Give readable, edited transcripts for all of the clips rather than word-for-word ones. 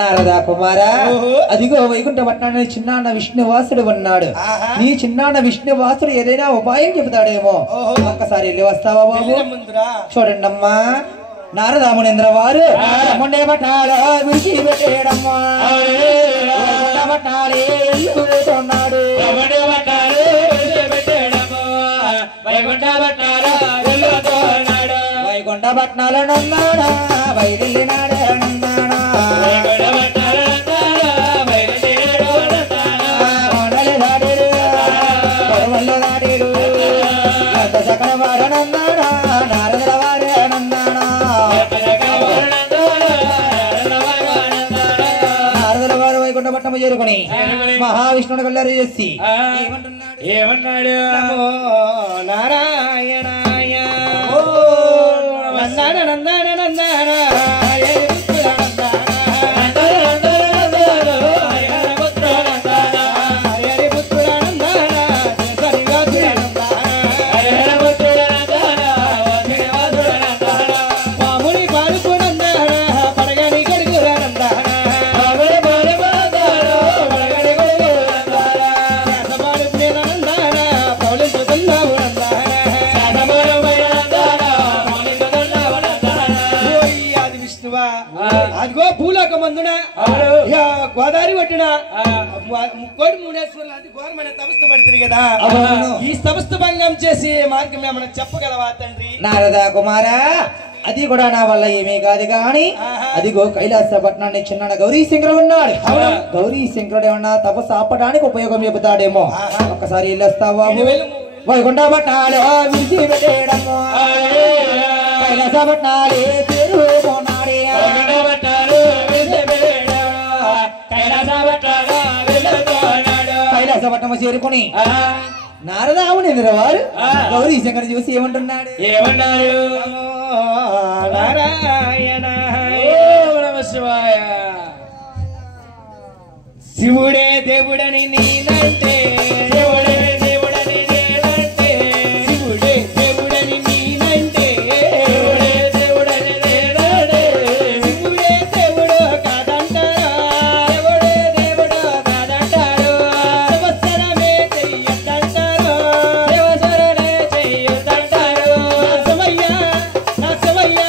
నారదా కుమారా అదిగో వైకుంఠ పట్టణాన్ని చిన్నాన్న విష్ణువాసుడు ఉన్నాడు. నీ చిన్నాన్న విష్ణువాసుడు ఏదైనా ఉపాయం చెబుతాడేమో ఒక్కసారి వెళ్ళి వస్తావా బాబు? చూడండి అమ్మా, నారదామునేంద్ర వారు పట్టాలో విడిచిపెట్టేయడమ్మా వైకుంఠ పట్నాలు నన్నాడా బయలునాడే నన్నాడా సకల వారు నన్నాడా నారదుల వారే నన్నాడా నారదుల వారు వైకుంఠ పట్టణము చేరుకొని మహావిష్ణుడు కళ్ళారు చేసి ఏమన్నాడు? నారాయణాయ నందన నందన నందన గోదావరి పట్టిన ముక్కోటి మునేశ్వరులు అది ఘోరమైన తపస్సు పడుతుంది కదా. ఈ తపస్సు భంగం చేసి మార్గం ఏమన్నా చెప్పగలవా తండ్రి? నారదా కుమారా, అది కూడా నా వల్ల ఏమీ కాదు గాని అదిగో కైలాస పట్టణాన్ని చిన్న గౌరీ శంకరుడు ఉన్నాడు. గౌరీ శంకరుడు ఏమన్నా తపస్సు ఆపడానికి ఉపయోగం చెబుతాడేమో. ఒక్కసారి వెళ్ళొస్తావా? వైకుంఠ పట్నాలు విడిచిపెట్టేయడము కైలాస పట్నాలే తిరుగుతున్నాడే కైలాస పట్టణము చేరుకుని నారదామునేంద్ర వారు గౌరీ శంకర్ చూసి ఏమంటున్నాడు? ఏమన్నారు? నారాయణ నమ శివాయ. శివుడే దేవుడని నేనంటే శివుడే దేవుడని నేనంటే శివుడే దేవుడని నేనంటే శివుడే దేవుడని నేనంటే శివుడే దేవుడు కాదంటారా శివుడే దేవుడు కాదంటారు సంవత్సరమే చెయ్యొద్దంటారు సంవత్సరమే చెయ్యొద్దంటారు శివయ్య నా శివయ్య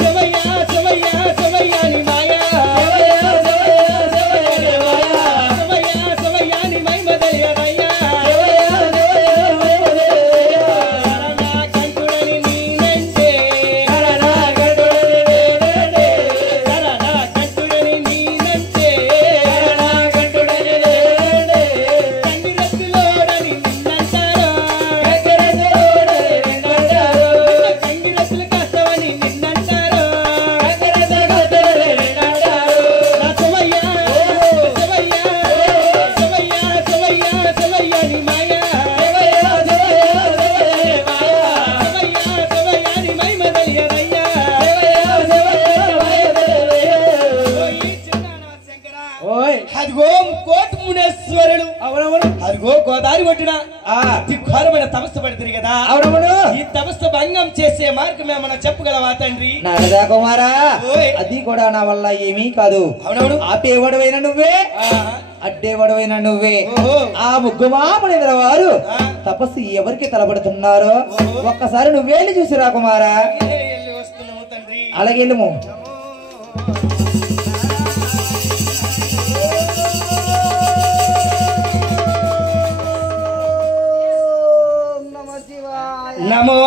శివయ్య శివయ్య శివయ్యని మాయా శివయ్య శివయ్య శివయ్యని మాయా శివయ్య శివయ్యని మహిమ దయ అదిగో కోటి మునేశ్వరులు అవునవును అదిగో గోదావరి ఒడ్డున అతి ఘోరమైన తపస్సు పడుతుంది కదా అవునవును ఈ తపస్సు భంగం చేసే మార్గం ఏమన్నా చెప్పగలవా తండ్రి? నారదా కుమారా అది కూడా నా వల్ల ఏమీ కాదు. అవునవును ఆపేవాడవైన నువ్వే అడ్డేవాడవైన నువ్వే. ఆ ముగ్గుమామనేంద్ర వారు తపస్సు ఎవరికి తలబడుతున్నారో ఒక్కసారి నువ్వేళ్ళు చూసిరా కుమారా. వస్తున్నాము తండ్రి. అలాగే వెళ్ళము. నమో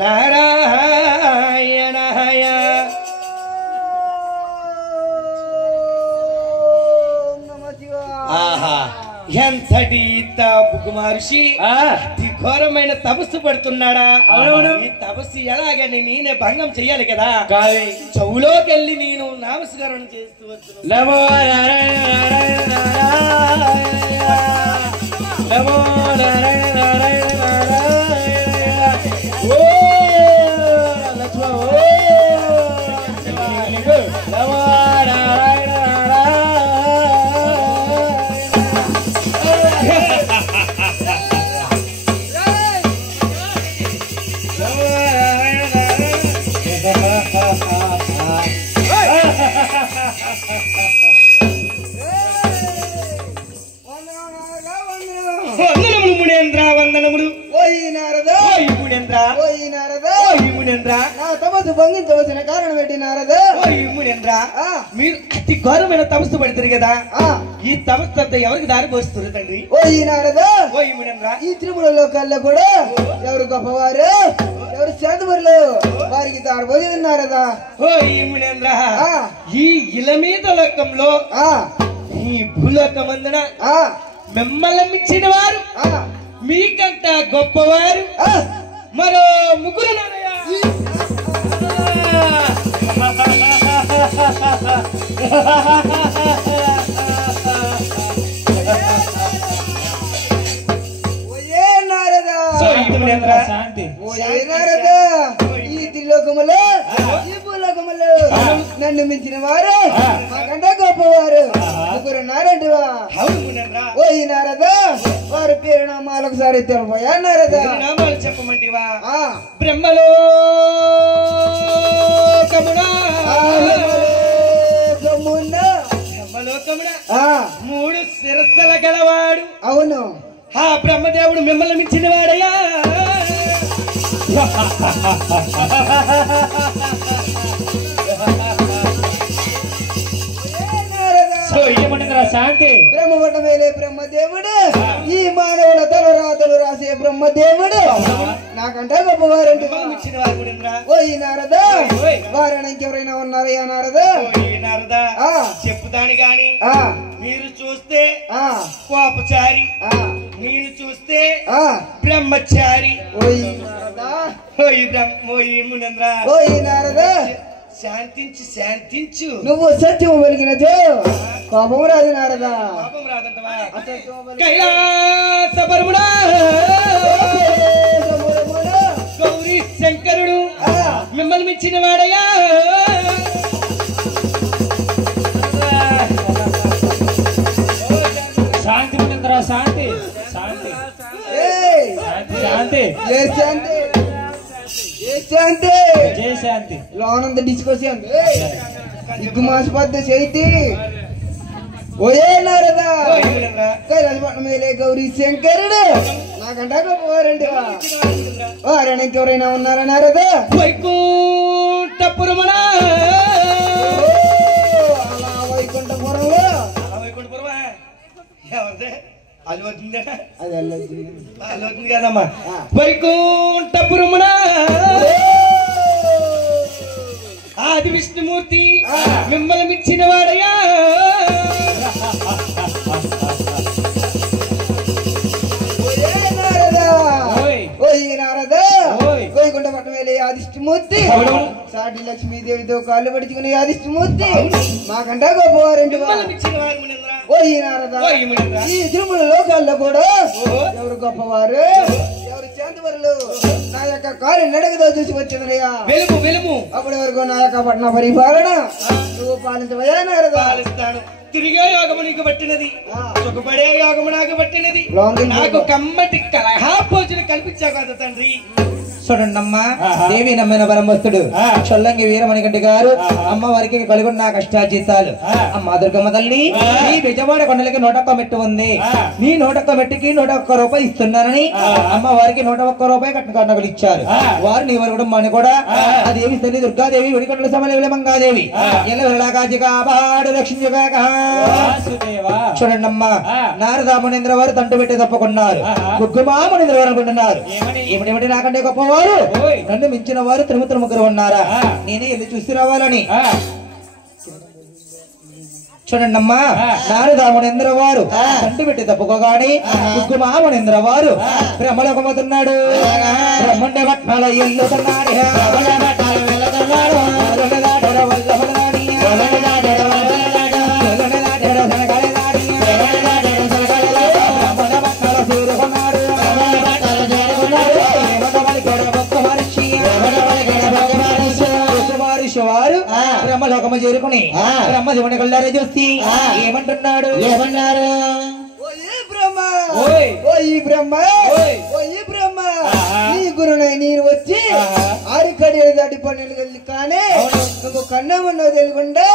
నారాయణాయ. ఆహా ఎంతటి బుగ్గు మహర్షి అతి ఘోరమైన తపస్సు పడుతున్నాడా? ఈ తపస్సు ఎలాగని నేనే భంగం చెయ్యాలి కదా. చెవులోకి వెళ్ళి నేను నామస్మరణ చేస్తూ నమో నారాయణ నారాయణ నారాయణ నమో నారాయణ నారాయణ నారాయణ ఓ లక్ష్మణ ఓ నమో నారాయణ నారాయణ వందనములు మునేంద్ర వందనములు. తపస్సు భంగించవలసిన కారణం ఏంటి నారద? మునేంద్ర మీరు అతి ఘోరమైన తపస్సు పడుతుంది కదా. ఈ తపస్సు అంతా ఎవరికి దారి పోస్తుంది తండ్రి? ఓ ఈ నారద మునేంద్ర ఈ త్రిపుర లోకాల్లో కూడా ఎవరు గొప్పవారు ఎవరు శాంతపరులు వారికి దారిపోయేది నారదా. ఓ ఈ మునేంద్ర ఈ ఇల మీద లోకంలో ఈ భూలోకమందున మిమ్మల్ని మించిన వారు మీకంట గొప్పవారు మరో ముగ్గురు నారయ్య. శాంతి ఈ త్రిలోకములో ఈ భూలోకములో నన్ను మించిన వారు మాకంటే గొప్పవారు ముగ్గురు నారంటివా? ఓ ఈ నారదా వారి పేరు నామాలు ఒకసారి తెలిపోయా నారదా? నామాలు చెప్పమంటివా? బ్రహ్మలో మూడు శిరస్సుల గలవాడు. అవును ఆ బ్రహ్మదేవుడు మిమ్మల్ని మించిన వాడయ్యా. శాంతి బ్రహ్మపట్ట మేలే బ్రహ్మదేవుడు ఈ మానవుల తలరాతలు రాసే బ్రహ్మదేవుడు నాకంటే గొప్పవారండి. ఓ ఈ నారదా వారైనా ఇంకెవరైనా ఉన్నారయ్యా నారదా? నారదా చెప్పుదాని గాని మీరు చూస్తే కోపచారి, నేను చూస్తే బ్రహ్మచారి. ఓ ఈ నారదా ఓ ఈ మునేంద్ర ఓ ఈ నారదా శాంతించు శాంతించు. నువ్వు సత్యము పలికినచో కోపం రాదు నారదా. పాపం రాదంటవా? కైలాసపరముడా గౌరీ శంకరుడు మిమ్మల్ని మించిన వాడయ్యా. శాంతి మునేంద్ర శాంతి శాంతి శాంతి ఏ శాంతి ఏ శాంతి జయ శాంతి లోనంత డిస్కోశాంతి ఇగ్గు మాసపద్ద చేతి. ఓయే నారదా కైలాసపట్నం మేలే గౌరీ శంకరుడు నాకంటే గొప్పవారండి. వారైనా ఇంకెవరైనా ఉన్నారా నారదా? వైకుంఠపురమునా అలా వైకుంఠపురంలో వైకుంఠపురమా ఎవరిదే? అది అవుతుంది అది అది అవుతుంది కదమ్మా. వైకుంఠపురమునా ఆది విష్ణుమూర్తి మిమ్మల్ని మించిన వాడయ్యా. వైకుంఠపట్నం వెళ్ళే ఆదిష్టమూర్తి సాటి లక్ష్మీదేవితో కాళ్ళు పడుచుకునే ఆదిష్టమూర్తి మాకంటే గొప్పవారండి. ఓ ఈ నారదా ఈ తిరుమల లోకాల్లో కూడా ఎవరు గొప్పవారు ఎవరు శాంతవరులు నా యొక్క కాలు నడకతో చూసి వచ్చిందయ్యా వెలుము వెలుము అప్పటి వరకు నా యొక్క పట్న పరిపాలన నువ్వు పాలించవయ్యా నారద పాలిస్తాను తిరిగే యోగము నీకు పట్టినది సుఖపడే యోగము నాకు పట్టినది నాకు కమ్మటి కలహాపోజులు కల్పించావు కదా తండ్రి చూడండమ్మా దేవి నమ్మిన పరమస్తుడు చొల్లంగి వీరమణికంటి గారు అమ్మవారికి కలుగున్న కష్టాజీతాలు అమ్మ దుర్గమ్మ తల్లి నీ బెజవాడ కొండలకి 101 మెట్టు ఉంది నీ 101 మెట్టుకి 101 రూపాయి ఇస్తున్నానని అమ్మవారికి 101 రూపాయి కట్నకారణకులు ఇచ్చారు వారు నీ వరకు అని కూడా ఆ దేవి తల్లి దుర్గాదేవి విడికొండల సమలవిల మంగాదేవి ఎల్లవెల్లగాజిగాబాడు రక్షించుగాక చూడండమ్మా నారదా మునీంద్ర వారు తంటు పెట్టి తప్పుకున్నారు గుగ్గుమా మునీంద్ర వారు అనుకుంటున్నారు ఏమిటి నాకంటే గొప్పవారు నన్ను మించిన వారు తిరుమతులు ముగ్గురు ఉన్నారా నేనే వెళ్ళి చూసి రావాలని చూడండమ్మా నారదా మునీంద్ర వారు తంటు పెట్టి తప్పుకోగాని గుగ్గుమా మునీంద్ర వారు బ్రహ్మలోకమవుతున్నాడు బ్రహ్మండే పట్నాల ఎల్లుతున్నాడు వారు బ్రహ్మలోకము చేరుకుని బ్రహ్మదేవుని కళ్ళారా చూసి ఏమంటున్నాడు నీ గురునై నేను వచ్చి 6 కడియలు దాటి 12 గల్లి కానీ నువ్వు కన్నమన్నో తెలియకుండా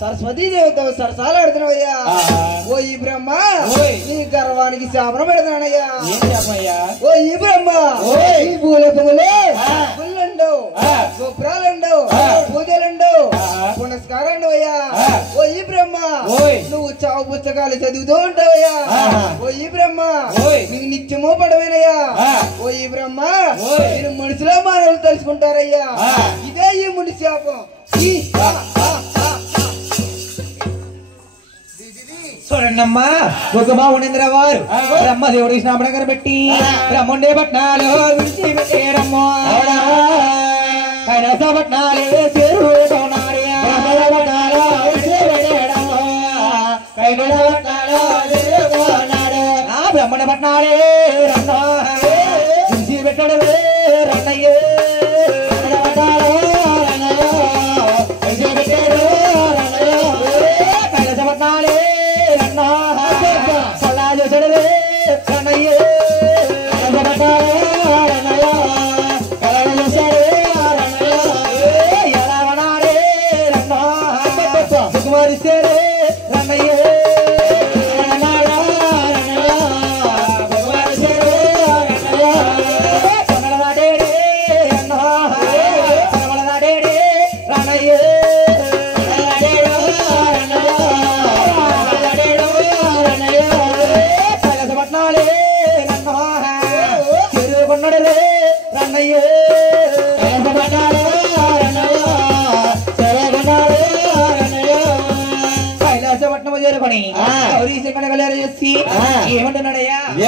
సరస్వతీ దేవత సరసాలాడుతున్నావయ్యా ఓ ఈ బ్రహ్మ నీ గర్వానికి శాపన పెడతానయ్యా ఓ ఈ బ్రహ్మ ఈ భూలోకములే గుళ్ళండవు గోపురాలండవు పూజలండవు పునస్కారాలు అయ్యా ఓ ఈ బ్రహ్మ నువ్వు చావు పుస్తకాలు చదువుతూ ఉంటావయ్యా ఓ ఈ బ్రహ్మ నీకు నిత్యమో పడవేనయ్యా ఓ ఈ బ్రహ్మ నేను మనుషులో మానవులు తలుచుకుంటారయ్యా ఇదే ఈ ముడి శాపం చూడండమ్మా గుగ్గుమా మునీంద్ర వారు బ్రహ్మదేవుడి స్నాపన పెట్టి బ్రహ్మండే పట్నాలు విడిచిపెట్టారమ్మా కైలాస పట్నాలే చేరుకున్నాడు ఆ బ్రహ్మణ పట్నాలే రన్నా విడిచిపెట్టాడు రన్నయ్యే కైలాస పట్నాలే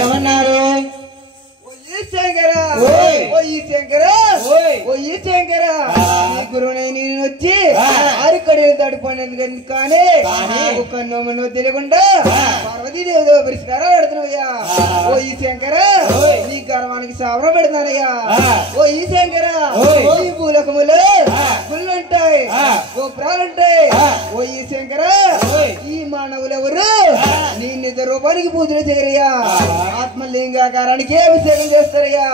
ఏమన్నారు గురువునై నేను వచ్చి 6 కడియలు దాటి 12 గల్లి కానీ కన్నోమన్నో తెలియకుండా పార్వతీదేవితో పరిష్కారం పెడుతున్నాయ్యా ఓ ఈ శంకర నీ గర్వానికి సావరం పెడతానయ్యా ఓ ఈ శంకర ఈ భూలోకములో గుళ్ళుంటాయి గోపురాలుంటాయి ఓ ఈ శంకర ఈ మానవులు ఎవరు నీ నిజ రూపానికి పూజలు చేయరయ్యా ఆత్మలింగాకారానికి అభిషేకం చేస్తారయ్యా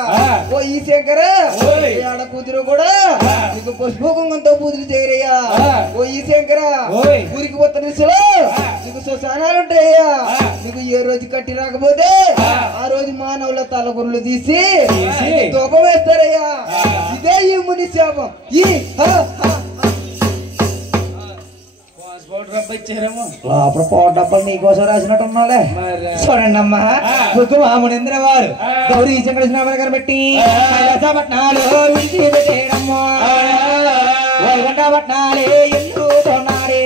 ఓ ఈ శంకర ఆడ కూతురు కూడా నీకు పసుపు కుంకంతో పూజలు చేయరయ్యా ఓ ఈ శంకర ఊరికి పోత దిశలో నీకు శ్మశానాలు ఉంటాయ్యా నీకు ఏ రోజు కట్టి రాకపోతే ఆ రోజు మానవుల తలగురులు తీసి తోపం వేస్తారయ్యా ఇదే ఈ ముని శాపం ఈ లోపల పోట డబ్బలు నీకోసం రాసినట్టున్నాలే చూడండి అమ్మా గుగ్గుమా మునీంద్ర వారు గౌరీ శంకర స్నాపన పెట్టి పట్నాలు విడిచిపెట్టేయడమ్మా వైకుంఠ పట్నాలే ఎల్లుతున్నాడే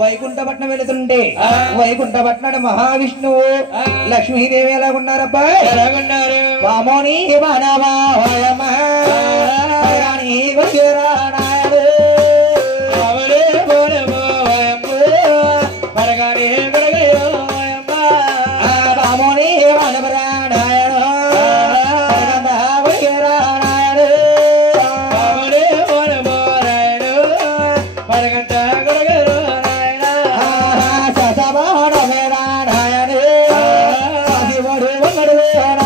వైకుంఠపట్నం వెళుతుంటే వైకుంఠపట్నం మహావిష్ణువు లక్ష్మీదేవి ఎలాగున్నారబ్బా వామోని నా